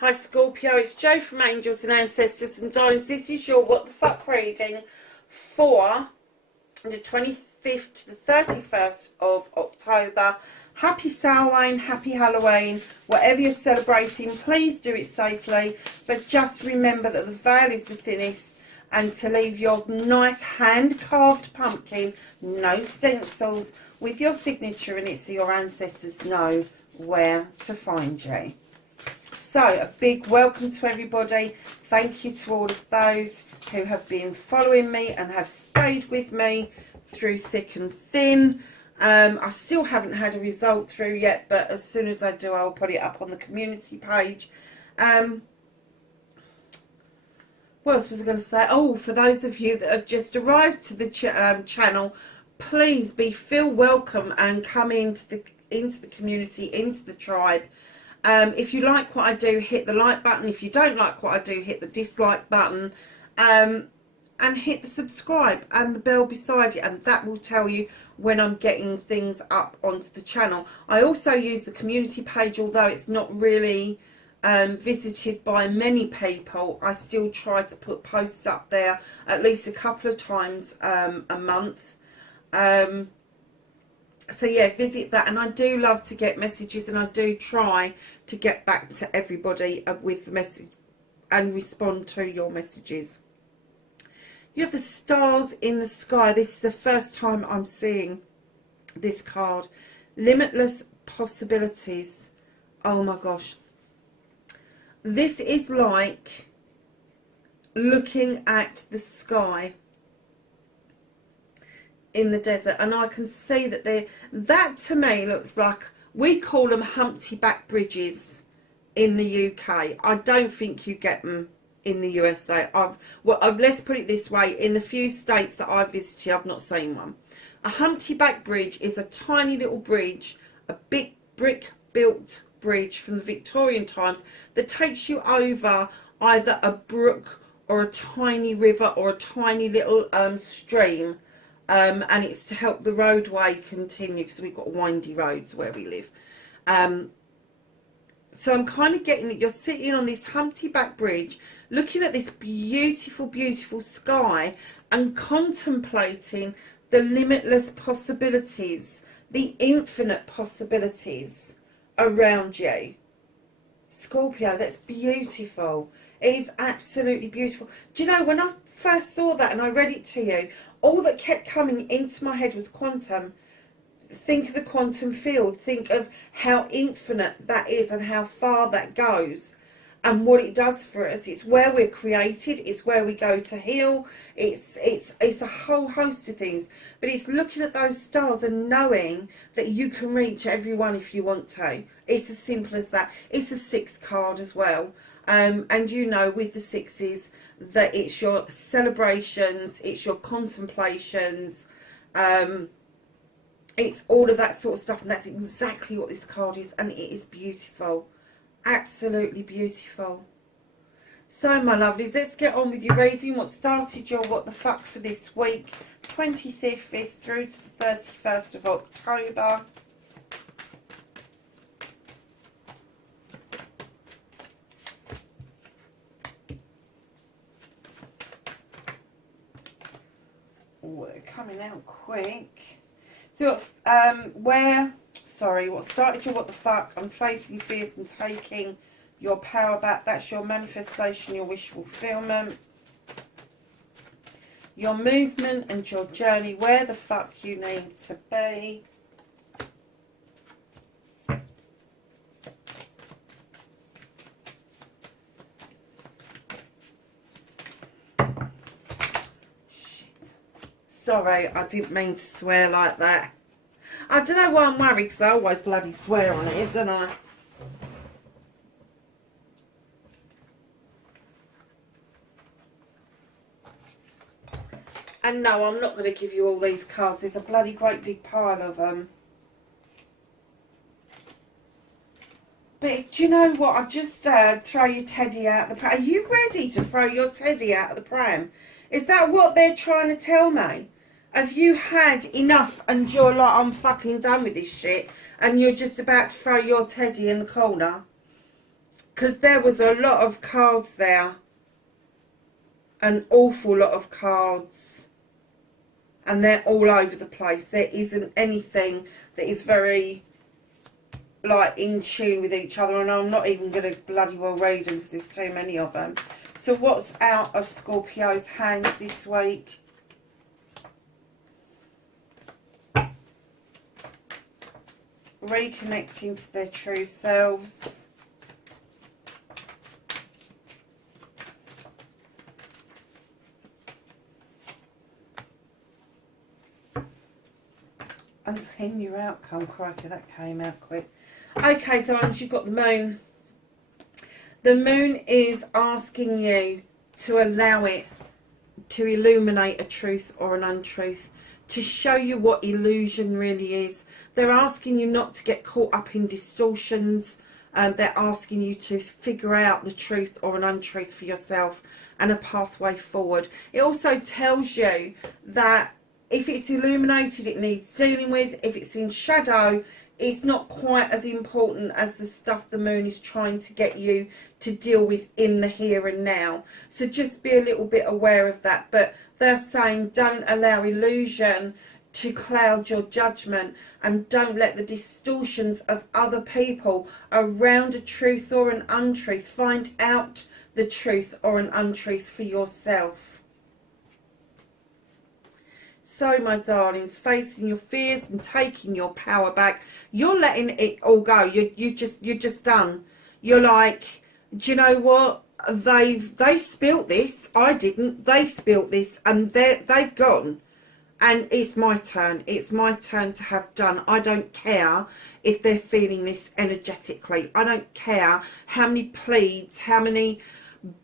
Hi Scorpio, it's Jo from Angels and Ancestors, and darlings, this is your What the Fuck reading for the 25th to the 31st of October. Happy Samhain, happy Halloween, whatever you're celebrating, please do it safely, but just remember that the veil is the thinnest, and to leave your nice hand-carved pumpkin, no stencils, with your signature in it so your ancestors know where to find you. So, a big welcome to everybody. Thank you to all of those who have been following me and have stayed with me through thick and thin. I still haven't had a result through yet, but as soon as I do, I'll put it up on the community page. What else was I going to say? Oh, for those of you that have just arrived to the channel, please feel welcome and come into the community, into the tribe. If you like what I do, hit the like button. If you don't like what I do, hit the dislike button, and hit the subscribe and the bell beside it, and that will tell you when I'm getting things up onto the channel. I also use the community page, although it's not really visited by many people. I still try to put posts up there at least a couple of times a month. So yeah, visit that, and I do love to get messages, and I do try to get back to everybody with the message and respond to your messages. You have the stars in the sky. This is the first time I'm seeing this card. Limitless possibilities. Oh my gosh. This is like looking at the sky in the desert, and I can see that that to me looks like, we call them Humpty Back bridges in the UK. I don't think you get them in the USA. Let's put it this way, in the few states that I've visited, I've not seen one. A Humpty Back bridge is a tiny little bridge, a big brick built bridge from the Victorian times that takes you over either a brook or a tiny river or a tiny little stream. And it's to help the roadway continue, because we've got windy roads where we live. So I'm kind of getting that you're sitting on this Humpty Back bridge, looking at this beautiful, beautiful sky and contemplating the limitless possibilities, the infinite possibilities around you. Scorpio, that's beautiful. It is absolutely beautiful. Do you know, when I first saw that and I read it to you, all that kept coming into my head was quantum. Think of the quantum field. Think of how infinite that is and how far that goes and what it does for us. It's where we're created. It's where we go to heal. It's a whole host of things. But it's looking at those stars and knowing that you can reach everyone if you want to. It's as simple as that. It's a 6 card as well. And you know, with the 6s, that it's your celebrations, it's your contemplations, it's all of that sort of stuff, and that's exactly what this card is, and it is beautiful, absolutely beautiful. So my lovelies, let's get on with your reading. What started your What the Fuck for this week, 25th through to the 31st of October. Oh, they're coming out quick. So, what started your What the Fuck? I'm facing fears and taking your power back. That's your manifestation, your wish fulfillment, your movement and your journey, where the fuck you need to be. Sorry, I didn't mean to swear like that. I don't know why I'm worried, because I always bloody swear on it, don't I? And no, I'm not going to give you all these cards. There's a bloody great big pile of them. But do you know what? I just throw your teddy out the pram. Are you ready to throw your teddy out of the pram? Is that what they're trying to tell me? Have you had enough and you're like, I'm fucking done with this shit, and you're just about to throw your teddy in the corner? because there was a lot of cards there, an awful lot of cards, and they're all over the place. There isn't anything that is very like in tune with each other, and I'm not even going to bloody well read them because there's too many of them. So what's out of Scorpio's hands this week? Reconnecting to their true selves. And then your outcome. Crikey, that came out quick. Okay, darlings, you've got the moon. The moon is asking you to allow it to illuminate a truth or an untruth, to show you what illusion really is. They're asking you not to get caught up in distortions. They're asking you to figure out the truth or an untruth for yourself and a pathway forward. It also tells you that if it's illuminated, it needs dealing with. If it's in shadow, it's not quite as important as the stuff the moon is trying to get you to deal with in the here and now. So just be a little bit aware of that. But they're saying don't allow illusion to cloud your judgment, and don't let the distortions of other people around a truth or an untruth. Find out the truth or an untruth for yourself. So, my darlings, facing your fears and taking your power back. You're letting it all go. You're just done. You're like, do you know what? They spilt this. I didn't. They spilt this, and they've gone. And it's my turn. It's my turn to have done. I don't care if they're feeling this energetically. I don't care how many pleads, how many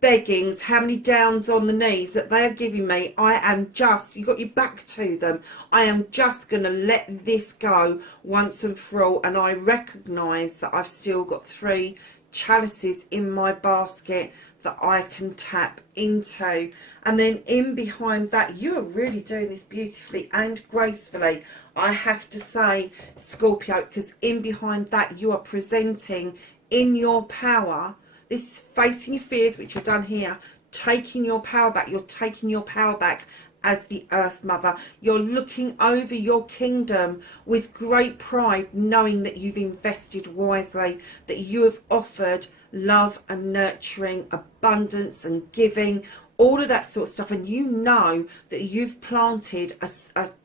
beggings, how many downs on the knees that they are giving me. I am just, you got your back to them. I am just going to let this go once and for all. And I recognise that I've still got 3 chalices in my basket that I can tap into. And then in behind that, you are really doing this beautifully and gracefully, I have to say, Scorpio, because in behind that you are presenting in your power. This facing your fears, which you've done here, taking your power back. You're taking your power back as the Earth Mother. You're looking over your kingdom with great pride, knowing that you've invested wisely, that you have offered love and nurturing, abundance and giving, all of that sort of stuff. And you know that you've planted a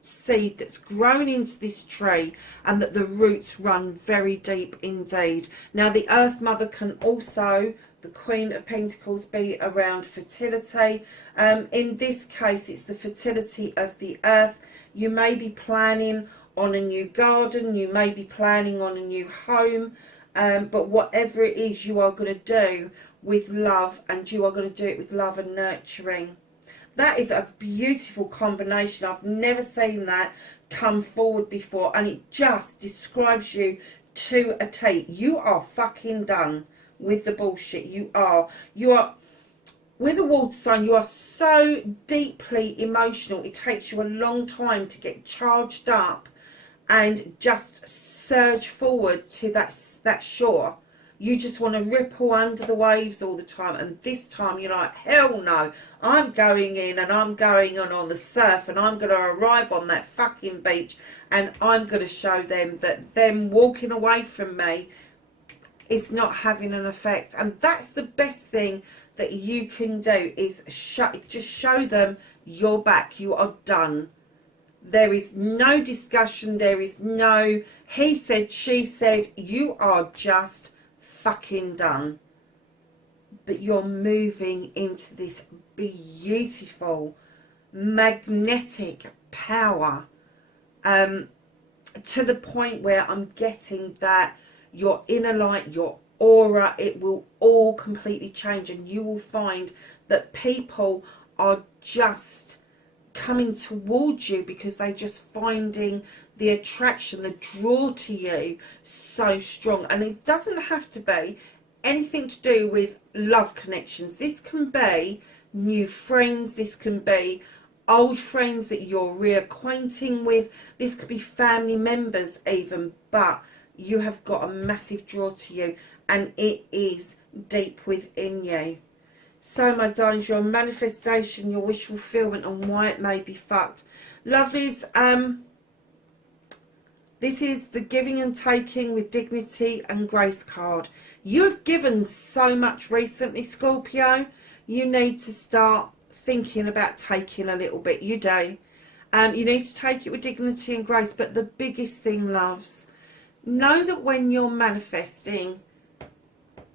seed that's grown into this tree, and that the roots run very deep indeed. Now, the Earth Mother can also, the Queen of Pentacles, be around fertility. In this case, it's the fertility of the earth. You may be planning on a new garden. You may be planning on a new home. But whatever it is, you are going to do with love, and you are going to do it with love and nurturing. That is a beautiful combination. I've never seen that come forward before, and it just describes you to a T. You are fucking done with the bullshit. You are with a water sign. You are so deeply emotional. It takes you a long time to get charged up and just surge forward to that shore. You just want to ripple under the waves all the time. And this time you're like, hell no. I'm going in, and I'm going on the surf, and I'm going to arrive on that fucking beach, and I'm going to show them that them walking away from me is not having an effect. And that's the best thing that you can do, is just show them your back. You are done. There is no discussion. There is no he said, she said. You are just fucking done. But you're moving into this beautiful magnetic power, to the point where I'm getting that your inner light, your aura, it will all completely change, and you will find that people are just coming towards you because they're just finding the attraction, the draw to you so strong. And it doesn't have to be anything to do with love connections. This can be new friends, this can be old friends that you're reacquainting with, this could be family members even. But you have got a massive draw to you, and it is deep within you. So, my darlings, your manifestation, your wish fulfillment, and why it may be fucked. Lovelies, this is the giving and taking with dignity and grace card. You have given so much recently, Scorpio. You need to start thinking about taking a little bit. You do. You need to take it with dignity and grace. But the biggest thing, loves, know that when you're manifesting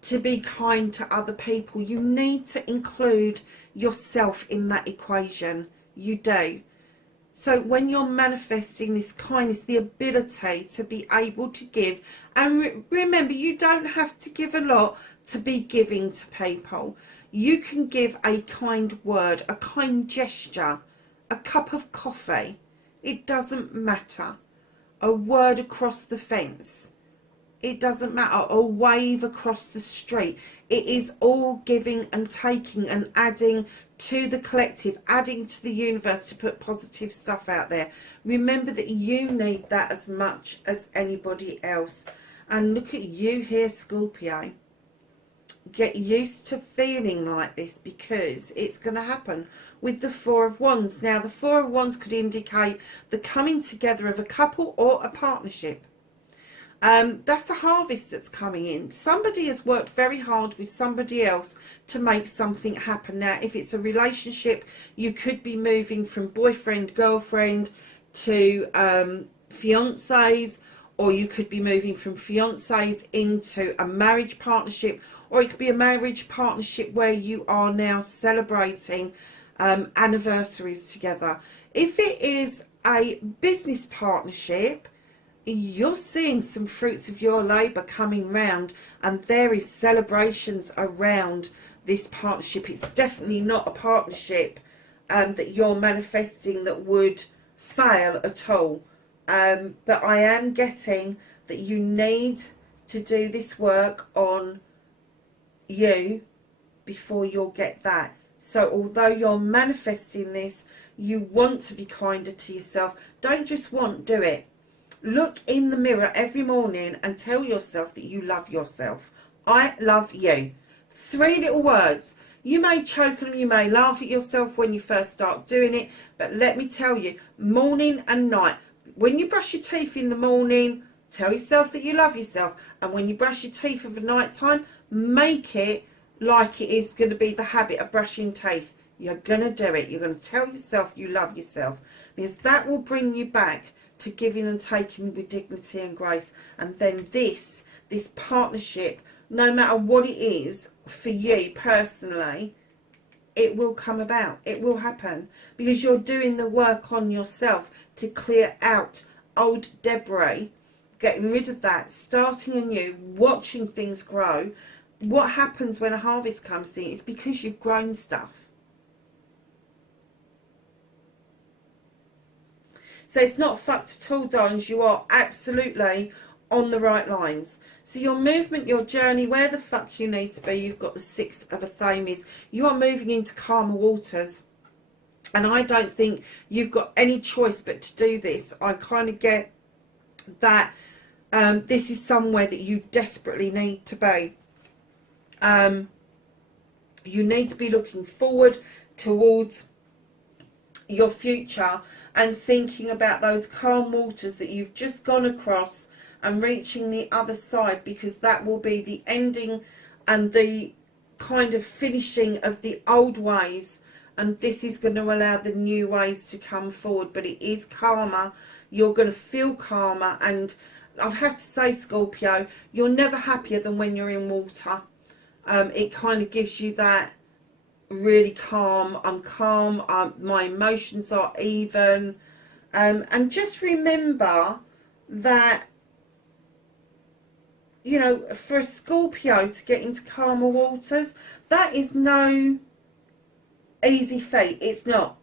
to be kind to other people, you need to include yourself in that equation. You do. So when you're manifesting this kindness, the ability to be able to give, and remember, you don't have to give a lot to be giving to people. You can give a kind word, a kind gesture, a cup of coffee. It doesn't matter. A word across the fence. It doesn't matter. A wave across the street. It is all giving and taking and adding to the collective, adding to the universe to put positive stuff out there. Remember that you need that as much as anybody else. And look at you here, Scorpio. Get used to feeling like this, because it's going to happen with the Four of Wands. Now, the Four of Wands could indicate the coming together of a couple or a partnership. That's a harvest that's coming in. Somebody has worked very hard with somebody else to make something happen. Now, if it's a relationship, you could be moving from boyfriend, girlfriend to fiancés, or you could be moving from fiancés into a marriage partnership, or it could be a marriage partnership where you are now celebrating anniversaries together. If it is a business partnership, you're seeing some fruits of your labour coming round, and there is celebrations around this partnership. It's definitely not a partnership that you're manifesting that would fail at all. But I am getting that you need to do this work on you before you'll get that. So although you're manifesting this, you want to be kinder to yourself. Don't just want, do it. Look in the mirror every morning and tell yourself that you love yourself. I love you. 3 little words. You may choke on them, you may laugh at yourself when you first start doing it, but let me tell you, morning and night, when you brush your teeth in the morning, tell yourself that you love yourself. And when you brush your teeth at the night time, make it like it is going to be the habit of brushing teeth. You're going to do it. You're going to tell yourself you love yourself, because that will bring you back to giving and taking with dignity and grace. And then this partnership, no matter what it is for you personally, it will come about. It will happen, because you're doing the work on yourself to clear out old debris, getting rid of that, starting anew, watching things grow. What happens when a harvest comes in? It's because you've grown stuff. So it's not fucked at all, darlings. You are absolutely on the right lines. So your movement, your journey, where the fuck you need to be, you've got the 6 of Athames. You are moving into calmer waters. And I don't think you've got any choice but to do this. I kind of get that this is somewhere that you desperately need to be. You need to be looking forward towards your future and thinking about those calm waters that you've just gone across and reaching the other side, because that will be the ending and the kind of finishing of the old ways, and this is going to allow the new ways to come forward. But it is calmer. You're going to feel calmer, and I have to say, Scorpio, you're never happier than when you're in water. It kind of gives you that really calm. I'm calm. My emotions are even. And just remember that, you know, for a Scorpio to get into calmer waters, that is no easy feat. It's not.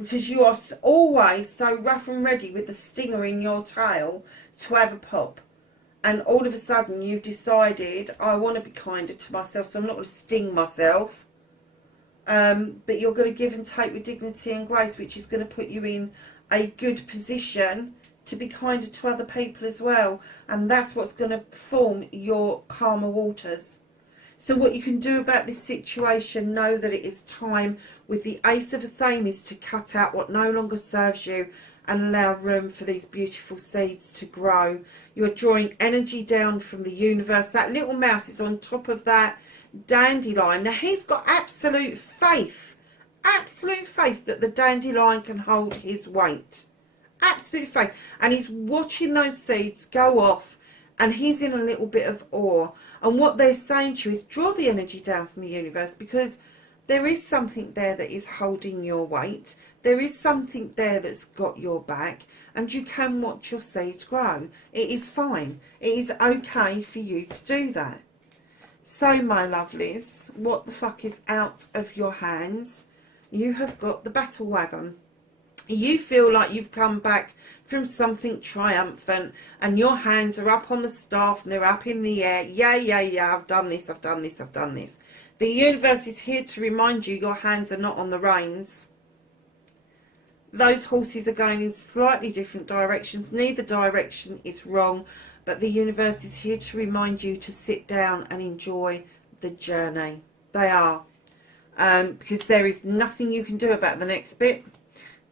Because you are always so rough and ready with the stinger in your tail to have a pop. And all of a sudden you've decided, I want to be kinder to myself, so I'm not going to sting myself. But you're going to give and take with dignity and grace, which is going to put you in a good position to be kinder to other people as well. And that's what's going to form your calmer waters. So what you can do about this situation, know that it is time with the Ace of Athame to cut out what no longer serves you and allow room for these beautiful seeds to grow. You're drawing energy down from the universe. That little mouse is on top of that dandelion. Now he's got absolute faith that the dandelion can hold his weight. Absolute faith. And he's watching those seeds go off, and he's in a little bit of awe. And what they're saying to you is draw the energy down from the universe, because there is something there that is holding your weight. There is something there that's got your back, and you can watch your seeds grow. It is fine. It is okay for you to do that. So, my lovelies, what the fuck is out of your hands? You have got the battle wagon. You feel like you've come back from something triumphant, and your hands are up on the staff and they're up in the air. Yeah, I've done this, I've done this, I've done this. The universe is here to remind you your hands are not on the reins. Those horses are going in slightly different directions. Neither direction is wrong, but the universe is here to remind you to sit down and enjoy the journey. They are. Because there is nothing you can do about the next bit.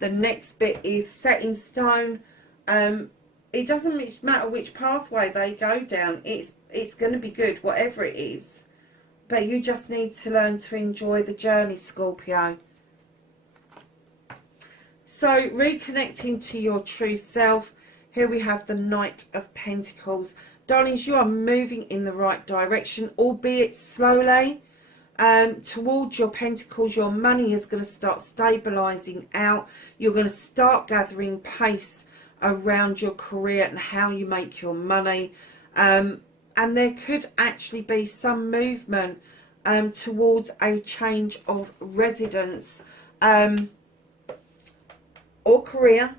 The next bit is set in stone. It doesn't matter which pathway they go down. It's going to be good, whatever it is. But you just need to learn to enjoy the journey, Scorpio. So, reconnecting to your true self. Here we have the Knight of Pentacles. Darlings, you are moving in the right direction, albeit slowly. Towards your pentacles, your money is going to start stabilising out. You're going to start gathering pace around your career and how you make your money. And there could actually be some movement towards a change of residence or career.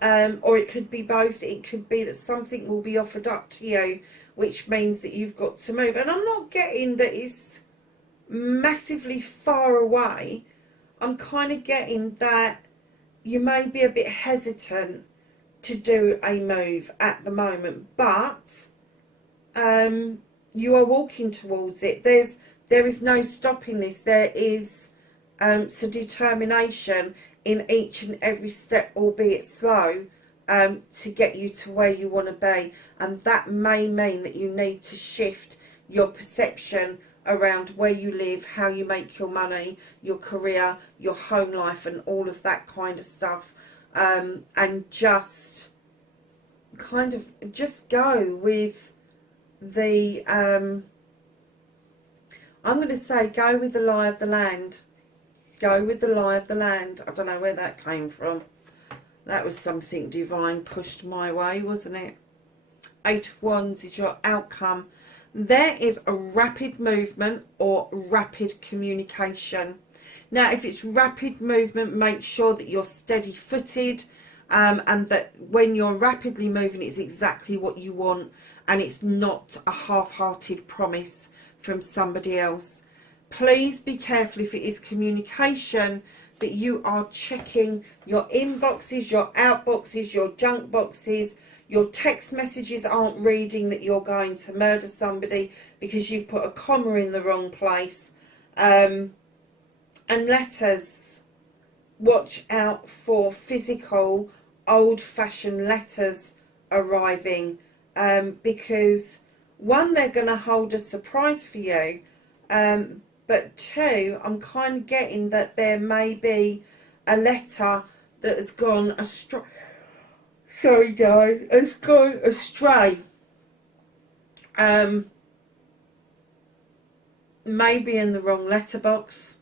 Or it could be both. It could be that something will be offered up to you, which means that you've got to move. And I'm not getting that it's massively far away. I'm kind of getting that you may be a bit hesitant to do a move at the moment, but you are walking towards it. There is no stopping this. There is some determination in each and every step, albeit slow, to get you to where you want to be. And that may mean that you need to shift your perception around where you live, how you make your money, your career, your home life, and all of that kind of stuff. And just kind of just go with the I'm going to say go with the lie of the land. Go with the lie of the land. I don't know where that came from. That was something divine pushed my way, wasn't it? Eight of Wands is your outcome. There is a rapid movement or rapid communication. Now, if it's rapid movement, make sure that you're steady-footed, and that when you're rapidly moving, it's exactly what you want, and it's not a half-hearted promise from somebody else. Please be careful if it is communication that you are checking your inboxes, your outboxes, your junk boxes. Your text messages aren't reading that you're going to murder somebody because you've put a comma in the wrong place. And letters, watch out for physical, old-fashioned letters arriving. Because, one, they're going to hold a surprise for you. But two, I'm kind of getting that there may be a letter that has gone astray. Sorry guys, it's gone astray. Maybe in the wrong letterbox.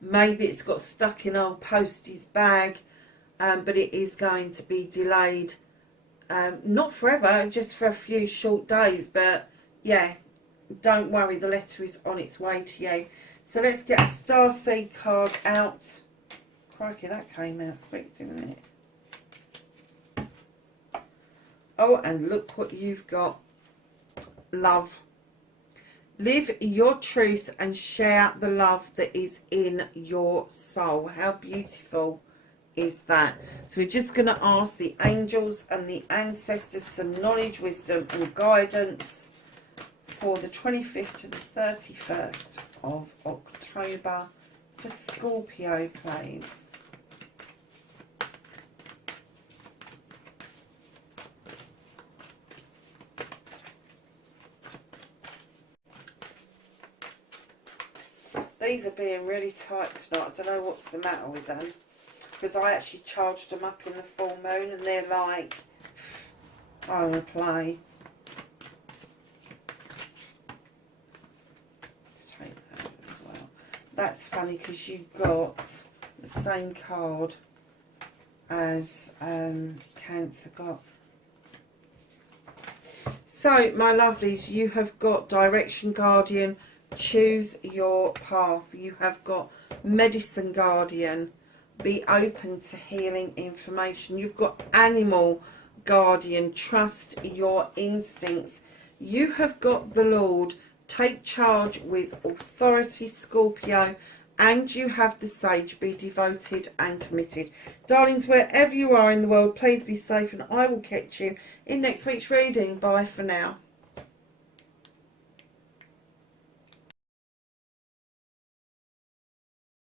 Maybe it's got stuck in old Postie's bag. But it is going to be delayed. Not forever, just for a few short days. But yeah, don't worry, the letter is on its way to you. So let's get a starseed card out. Crikey, that came out quick, didn't it? Oh, and look what you've got. Love. Live your truth and share the love that is in your soul. How beautiful is that. So we're just going to ask the angels and the ancestors some knowledge, wisdom and guidance for the 25th to the 31st of October for Scorpio, please. These are being really tight tonight. I don't know what's the matter with them, because I actually charged them up in the full moon and they're like, I want to play. Let's take that as well. That's funny because you got the same card as Cancer got. So, my lovelies, you have got Direction Guardian, choose your path. You have got Medicine Guardian, be open to healing information. You've got Animal Guardian, trust your instincts. You have got the Lord, take charge with authority, Scorpio. And you have the Sage, be devoted and committed. Darlings, wherever you are in the world, please be safe, and I will catch you in next week's reading. Bye for now.